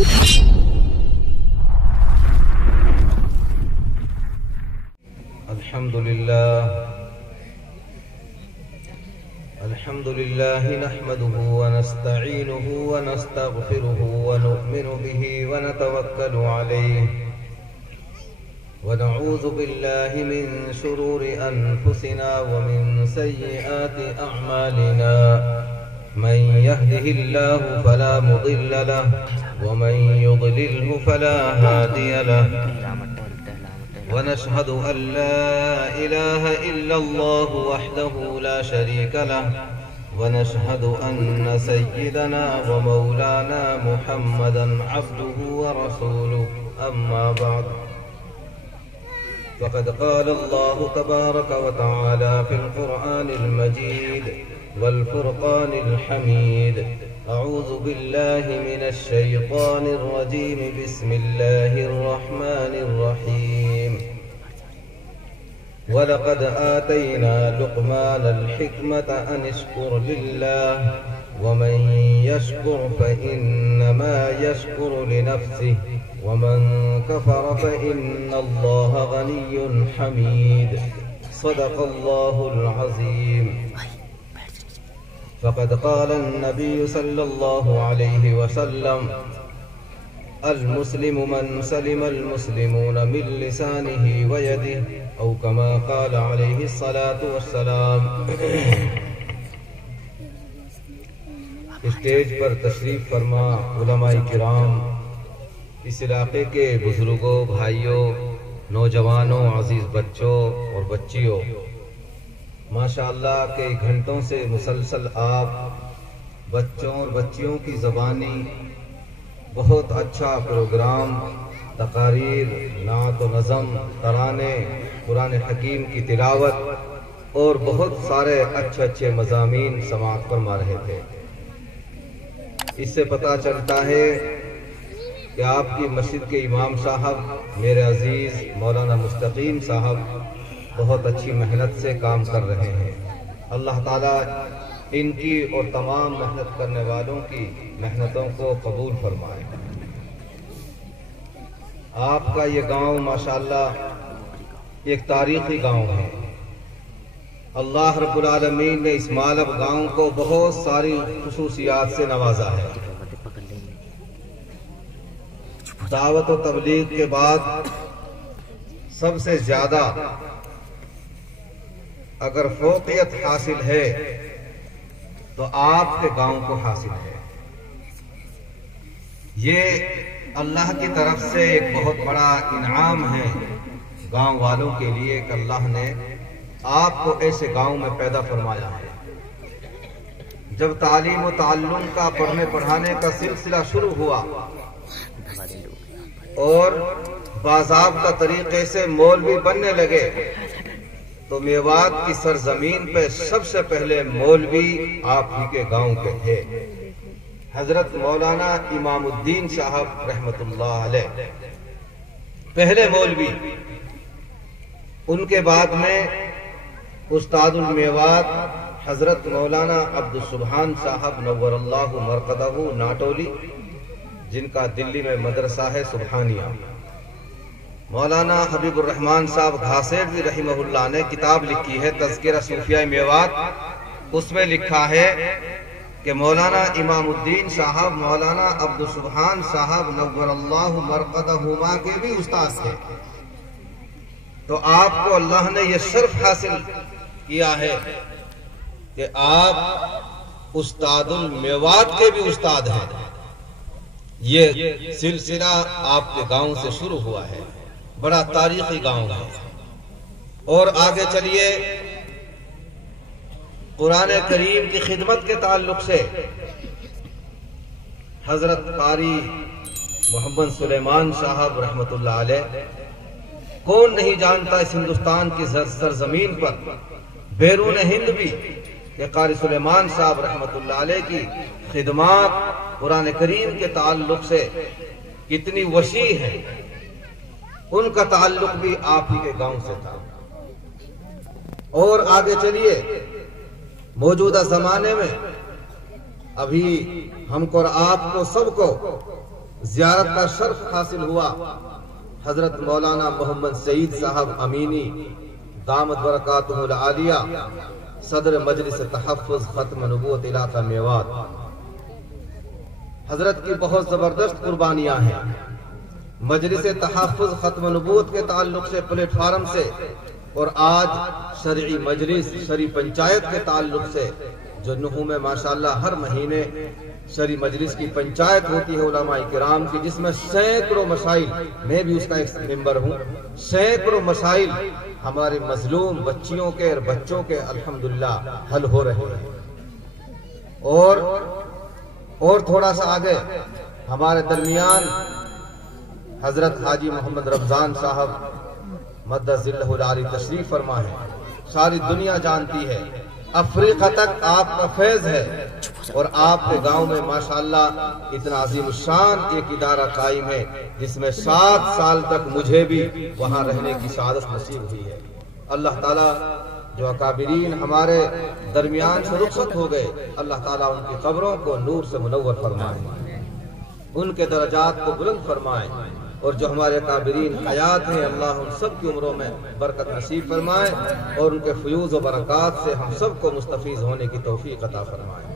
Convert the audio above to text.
الحمد لله نحمده ونستعينه ونستغفره ونؤمن به ونتوكل عليه ونعوذ بالله من شرور أنفسنا ومن سيئات أعمالنا من يهده الله فلا مضل له ومن يضلله فلا هادي له ونشهد أن لا إله إلا الله وحده لا شريك له ونشهد أن سيدنا ومولانا محمدا عبده ورسوله أما بعد فقد قال الله تبارك وتعالى في القرآن المجيد والفرقان الحميد أعوذ بالله من الشيطان الرجيم بسم الله الرحمن الرحيم ولقد آتينا لقمان الحكمة أن اشكر لله ومن يشكر فإنما يشكر لنفسه ومن كفر فإن الله غني حميد صدق الله العظيم فقد قال النبي صلى الله عليه وسلم المسلم من سلم المسلمون من لسانه ويده او كما قال عليه الصلاة والسلام۔ اسٹیج پر تشریف فرما علماء کرام، اس علاقے کے بزرگوں، بھائیوں، نوجوانوں، عزیز بچوں اور بچیوں، ماشاءاللہ کئی گھنٹوں سے مسلسل آپ بچوں اور بچیوں کی زبانی بہت اچھا پروگرام، تقاریر، نعت و نظم، ترانے، قرآن حکیم کی تلاوت اور بہت سارے اچھے مضامین سماعت فرما رہے تھے۔ اس سے پتہ چلتا ہے کہ آپ کی مسجد کے امام صاحب میرے عزیز مولانا مستقیم صاحب بہت اچھی محنت سے کام کر رہے ہیں۔ اللہ تعالیٰ ان کی اور تمام محنت کرنے والوں کی محنتوں کو قبول فرمائے۔ آپ کا یہ گاؤں ماشاءاللہ ایک تاریخی گاؤں ہے۔ اللہ رب العالمین نے اس مالب گاؤں کو بہت ساری خصوصیات سے نوازا ہے۔ دعوت و تبلیغ کے بعد سب سے زیادہ اگر فوقیت حاصل ہے تو آپ کے گاؤں کو حاصل ہے۔ یہ اللہ کی طرف سے ایک بہت بڑا انعام ہے گاؤں والوں کے لیے کہ اللہ نے آپ کو ایسے گاؤں میں پیدا فرمایا ہے۔ جب تعلیم و تعلم کا پڑھنے پڑھانے کا سلسلہ شروع ہوا اور باضابطہ طریقے سے مولوی بننے لگے تو میوات کی سرزمین پہ سب سے پہلے مولوی آپ ہی کے گاؤں کے تھے، حضرت مولانا امام الدین صاحب رحمت اللہ علیہ پہلے مولوی۔ ان کے بعد میں استاد المیوات حضرت مولانا عبد السبحان صاحب نور اللہ مرقدہ ناٹولی، جن کا دلی میں مدرسہ ہے سبحانیہ۔ مولانا حبیب الرحمن صاحب گھاسیڑوی رحمہ اللہ نے کتاب لکھی ہے تذکرہ صوفیہ میوات، اس میں لکھا ہے کہ مولانا امام الدین صاحب مولانا عبد السبحان صاحب نور اللہ مرقدہما کے بھی استاد تھے۔ تو آپ کو اللہ نے یہ شرف حاصل کیا ہے کہ آپ استاد المیوات کے بھی استاد ہیں۔ یہ سلسلہ آپ کے گاؤں سے شروع ہوا ہے، بڑا تاریخی گاؤں ہے۔ اور آگے چلیے، قرآن کریم کی خدمت کے تعلق سے حضرت قاری محمد سلیمان صاحب رحمت اللہ علیہ، کون نہیں جانتا اس ہندوستان کی سرزمین پر بیرون ہند بھی کہ قاری سلیمان صاحب رحمت اللہ علیہ کی خدمات قرآن کریم کے تعلق سے کتنی وسیع ہیں۔ ان کا تعلق بھی آپ ہی کے گاؤں سے تھا۔ اور آگے چلیے، موجودہ زمانے میں ابھی ہم کو اور آپ کو سب کو زیارت کا شرف حاصل ہوا حضرت مولانا محمد سعید صاحب امینی دامت برکاتہ العالیہ صدر مجلس تحفظ ختم نبوت علاقہ میوات۔ حضرت کی بہت زبردست قربانیاں ہیں مجلس تحفظ ختم نبوت کے تعلق سے پلیٹ فارم سے، اور آج شرعی مجلس شرعی پنچایت کے تعلق سے جو نحو میں ماشاءاللہ ہر مہینے شرعی مجلس کی پنچایت ہوتی ہے علماء کرام کی، جس میں سینکڑوں مسائل، میں بھی اس کا ایک ممبر ہوں، سینکڑوں مسائل ہمارے مظلوم بچیوں کے اور بچوں کے الحمدللہ حل ہو رہے ہیں۔ اور تھوڑا سا آگے ہمارے درمیان حضرت حاجی محمد رمضان صاحب مدد ذلہ العالی تشریف فرما ہے، ساری دنیا جانتی ہے، افریقہ تک آپ کا فیض ہے، اور آپ کے گاؤں میں ماشاءاللہ اتنا عظیم الشان ایک ادارہ قائم ہے جس میں 7 سال تک مجھے بھی وہاں رہنے کی سعادت نصیب ہوئی ہے۔ اللہ تعالیٰ جو اکابرین ہمارے درمیان سے رخصت ہو گئے، اللہ تعالیٰ ان کی قبروں کو نور سے منور فرمائے، ان کے درجات کو بلند فرمائے، اور جو ہمارے اکابرین حیات ہیں اللہ ان سب کی عمروں میں برکت نصیب فرمائے، اور ان کے فیوز و برکات سے ہم سب کو مستفیض ہونے کی توفیق عطا فرمائے۔